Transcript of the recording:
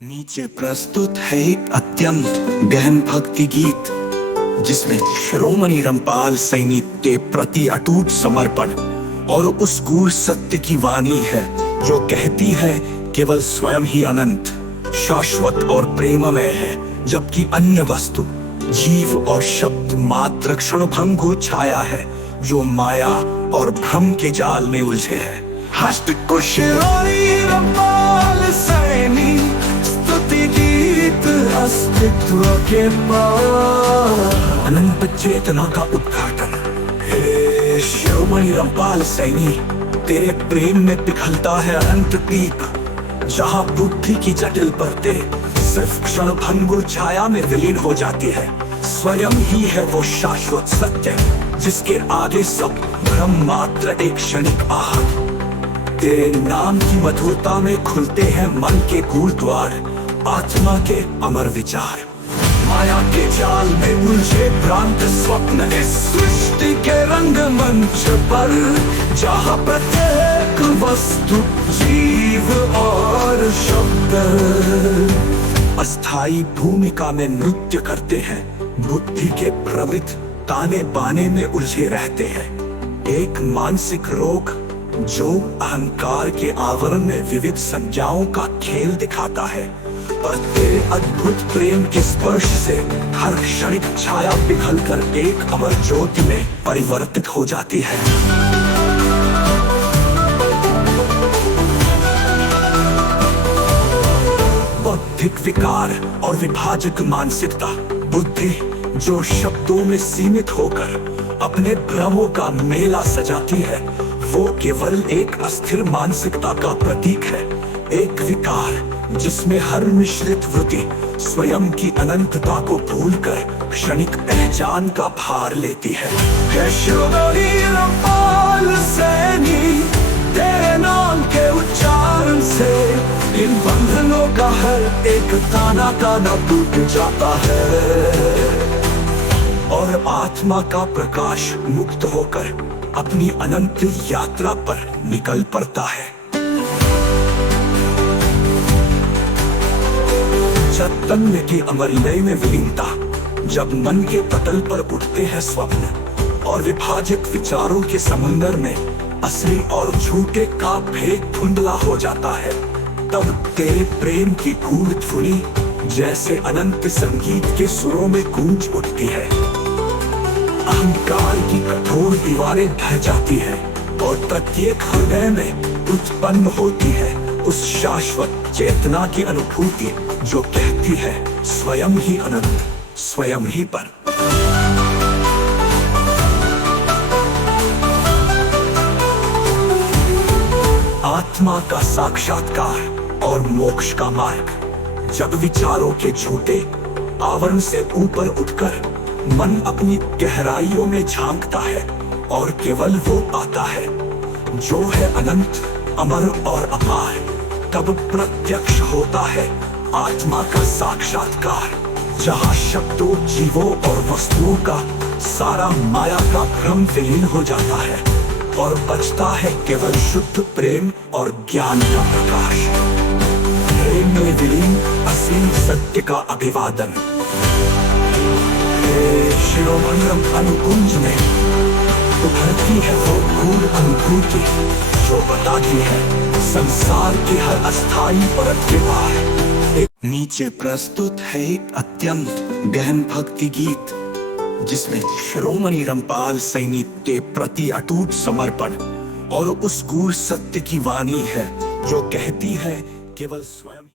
नीचे प्रस्तुत है एक अत्यंत गहन भक्ति गीत जिसमें शिरोमणि रामपाल सैनी के प्रति अटूट समर्पण और उस गूढ़ सत्य की वाणी है जो कहती है केवल स्वयं ही अनंत, शाश्वत और प्रेममय है, जबकि अन्य वस्तु, जीव और शब्द मात्र क्षणभंगुर छाया है जो माया और भ्रम के जाल में उलझे है। हस्त को शिरोमणि रामपाल सैनी स्तुति गीत अस्तित्व के अनंत चेतना का उद्घाटन। हे शिरोमणि रामपाल सैनी, तेरे प्रेम में पिघलता है अनंत दीप, जहाँ बुद्धि की जटिल परतें सिर्फ क्षणभंगुर छाया में विलीन हो जाती है। स्वयं ही है वो शाश्वत सत्य जिसके आगे सब भ्रम मात्र एक क्षणिक आहट। तेरे नाम की मधुरता में खुलते हैं मन के गूढ़ द्वार, आत्मा के अमर विचार। माया के जाल में उलझे भ्रांत स्वप्न इस सृष्टि के रंगमंच पर, जहाँ प्रत्येक वस्तु, जीव और शब्द अस्थायी भूमिका में नृत्य करते हैं, बुद्धि के भ्रमित ताने बाने में उलझे रहते हैं। एक मानसिक रोग जो अहंकार के आवरण में विविध संज्ञाओं का खेल दिखाता है, पर तेरे अद्भुत प्रेम के स्पर्श से हर क्षणिक छाया पिघलकर एक अमर ज्योति में परिवर्तित हो जाती है। बौद्धिक विकार और विभाजक मानसिकता, बुद्धि जो शब्दों में सीमित होकर अपने भ्रमों का मेला सजाती है, वो केवल एक अस्थिर मानसिकता का प्रतीक है। एक विकार जिसमें हर मिश्रित वृत्ति स्वयं की अनंतता को भूलकर क्षणिक पहचान का भार लेती है। हे शिरोमणि रामपाल सैनी, तेरे नाम के उच्चारण से इन बंधनों का हर एक ताना ताना टूट जाता है और आत्मा का प्रकाश मुक्त होकर अपनी अनंत यात्रा पर निकल पड़ता है। चैतन्य की अमरलय में विलीनता, जब मन के पटल पर उठते हैं स्वप्न और विभाजक विचारों के समंदर में असली और झूठे का भेद धुंधला हो जाता है, तब तेरे प्रेम की गूढ़ ध्वनि जैसे अनंत संगीत के सुरों में गूंज उठती है। अहंकार की कठोर दीवारें ढह जाती है और प्रत्येक हृदय में उत्पन्न होती है उस शाश्वत चेतना की अनुभूति जो कहती है स्वयं ही अनंत, स्वयं ही पर। आत्मा का साक्षात्कार और मोक्ष का मार्ग, जब विचारों के झूठे आवरण से ऊपर उठकर मन अपनी गहराइयों में झांकता है और केवल वो पाता है जो है अनंत, अमर और अपार, तब प्रत्यक्ष होता है आत्मा का साक्षात्कार, जहाँ शब्दों, जीवों और वस्तुओं का सारा माया का भ्रम विलीन हो जाता है और बचता है केवल शुद्ध प्रेम और ज्ञान का प्रकाश। प्रेम में विलीन असली सत्य का अभिवादन। शिरोमणि अनुकुंज में उभरती है वो गूढ़ अनुभूति जो बताती है संसार की हर अस्थायी परत के पार। नीचे प्रस्तुत है एक अत्यंत गहन भक्ति गीत जिसमें शिरोमणि रामपाल सैनी के प्रति अटूट समर्पण और उस गूढ़ सत्य की वाणी है जो कहती है केवल स्वयं